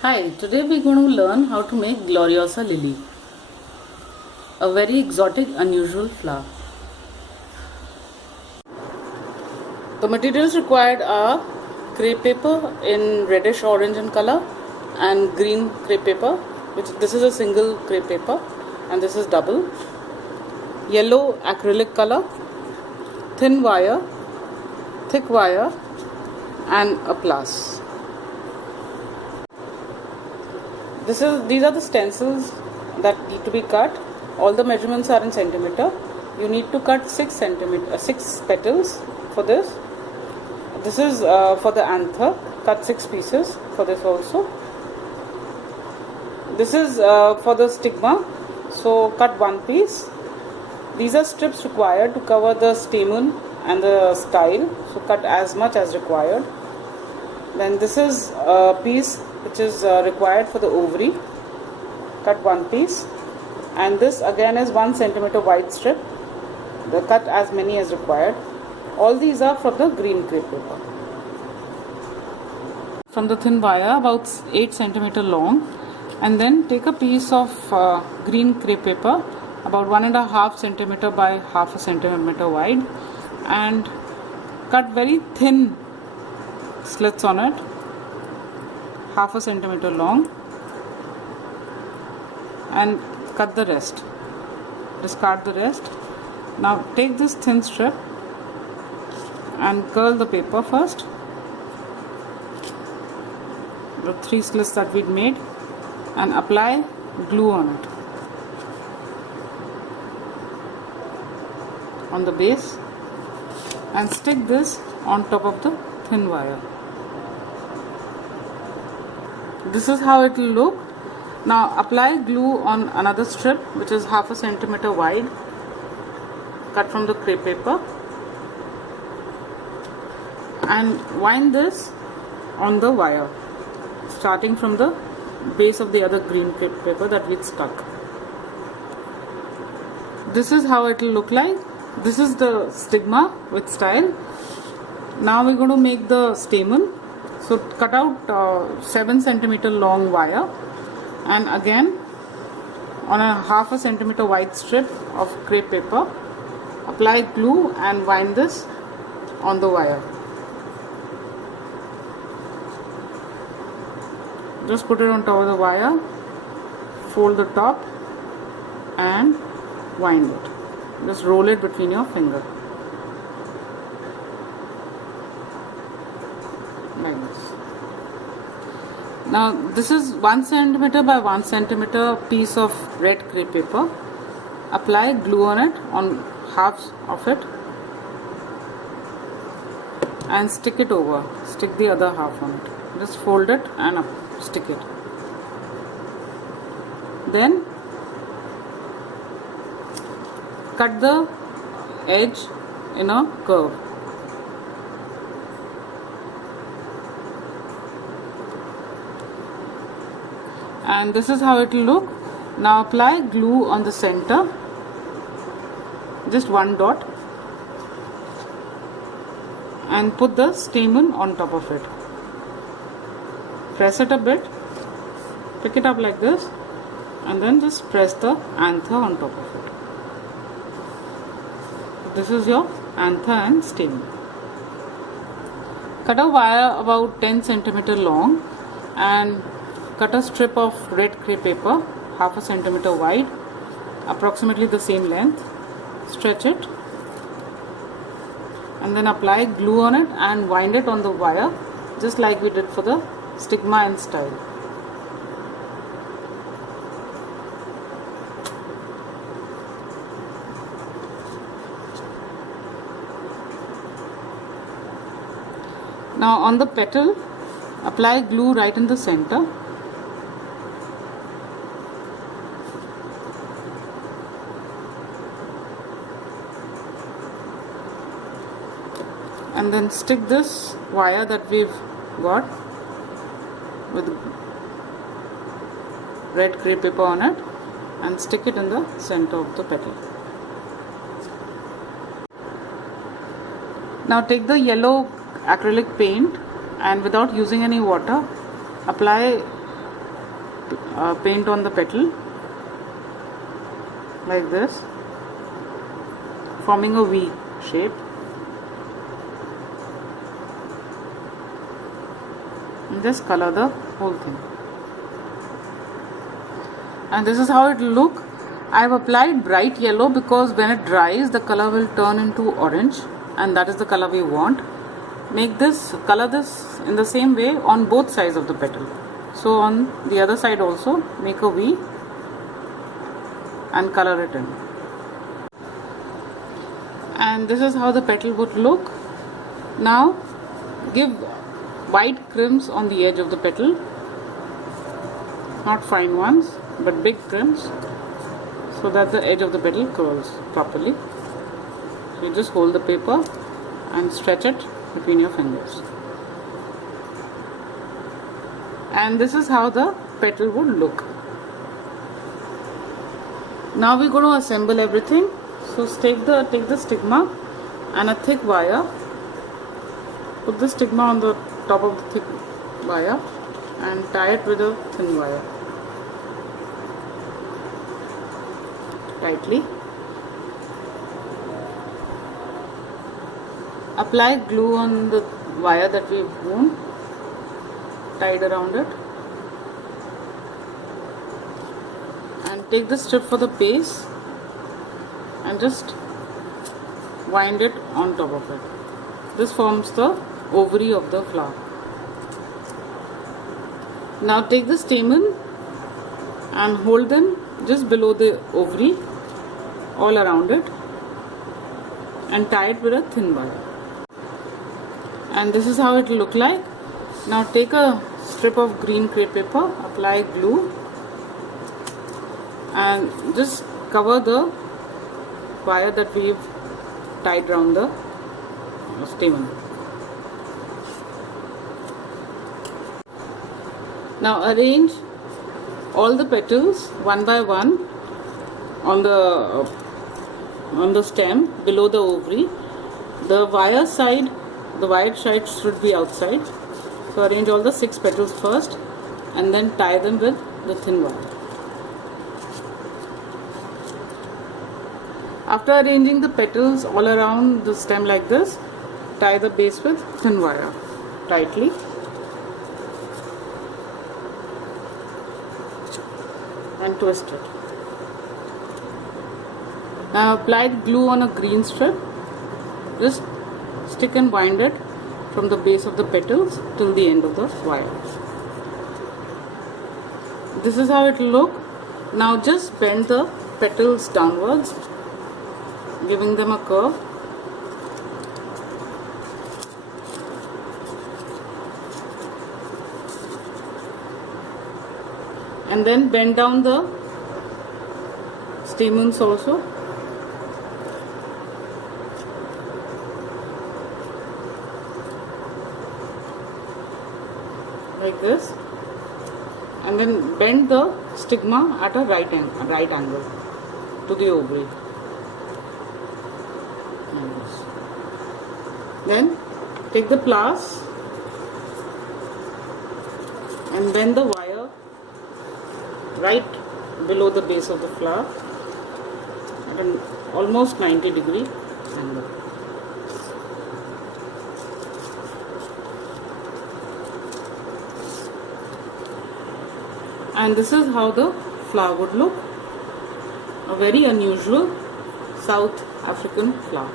Hi, today we're going to learn how to make Gloriosa lily, a very exotic, unusual flower. The materials required are crepe paper in reddish orange in color and green crepe paper, which this is a single crepe paper and this is double. Yellow acrylic color, thin wire, thick wire and a plus. These are the stencils that need to be cut. All the measurements are in centimeter. You need to cut 6 petals for this. This is for the anther. Cut 6 pieces for this also. This is for the stigma. So cut 1 piece. These are strips required to cover the stamen and the style. So cut as much as required. Then this is a piece which is required for the ovary. Cut 1 piece. And this again is 1 centimeter wide strip. The cut as many as required. All these are from the green crepe paper. From the thin wire about 8 centimeter long, and then take a piece of green crepe paper about 1.5 centimeter by half a centimeter wide and cut very thin slits on it, half a centimeter long, and cut the rest. Discard the rest. Now take this thin strip and curl the paper first. The 3 slits that we'd made, and apply glue on it, on the base, and stick this on top of the thin wire. This is how it will look. Now apply glue on another strip which is half a centimeter wide, cut from the crepe paper, and wind this on the wire starting from the base of the other green crepe paper that we'd stuck. This is how it will look like. This is the stigma with style. Now we're going to make the stamen. So cut out 7 centimeter long wire, and again on a half a centimeter wide strip of crepe paper apply glue and wind this on the wire. Just put it on top of the wire, fold the top and wind it. Just roll it between your finger like this. Now this is 1 centimeter by 1 centimeter piece of red crepe paper. Apply glue on it, on halves of it, and stick it over. Stick the other half on it. Just fold it and stick it. Then cut the edge in a curve. And this is how it will look. Now apply glue on the center, just 1 dot, and put the stamen on top of it. Press it a bit, pick it up like this, and then just press the anther on top of it. This is your anther and stamen. Cut a wire about 10 centimeter long and cut a strip of red crepe paper half a centimeter wide, approximately the same length. Stretch it and then apply glue on it and wind it on the wire just like we did for the stigma and style. Now on the petal, apply glue right in the center. And then stick this wire that we've got with red crepe paper on it and stick it in the center of the petal. Now take the yellow acrylic paint and without using any water apply paint on the petal like this, forming a V shape, and just color the whole thing. And this is how it will look. I have applied bright yellow because when it dries the color will turn into orange, and that is the color we want. Color this in the same way on both sides of the petal. So on the other side also make a V and color it in. And this is how the petal would look. Now give white crimps on the edge of the petal, not fine ones but big crimps, so that the edge of the petal curls properly. So you just hold the paper and stretch it between your fingers. And this is how the petal would look. Now we're going to assemble everything. So take the stigma and a thick wire. Put the stigma on the top of the thick wire and tie it with a thin wire tightly. Apply glue on the wire that we've wound, tied around it, and take the strip for the base and just wind it on top of it. This forms the ovary of the flower. Now take the stamen and hold them just below the ovary, all around it, and tie it with a thin wire. And this is how it will look like. Now take a strip of green crepe paper, apply glue, and just cover the wire that we've tied around the stamen. Now arrange all the petals one by one on the stem below the ovary. The wire side should be outside. So arrange all the 6 petals first and then tie them with the thin wire. After arranging the petals all around the stem like this, tie the base with thin wire tightly. And twist it. Now apply glue on a green strip. Just stick and wind it from the base of the petals till the end of the wire. This is how it will look. Now just bend the petals downwards, giving them a curve. And then bend down the stamens also. Like this. And then bend the stigma at a right angle to the ovary. Like this. Then take the flowers and bend the wire right below the base of the flower at an almost 90-degree angle. And this is how the flower would look. A very unusual South African flower.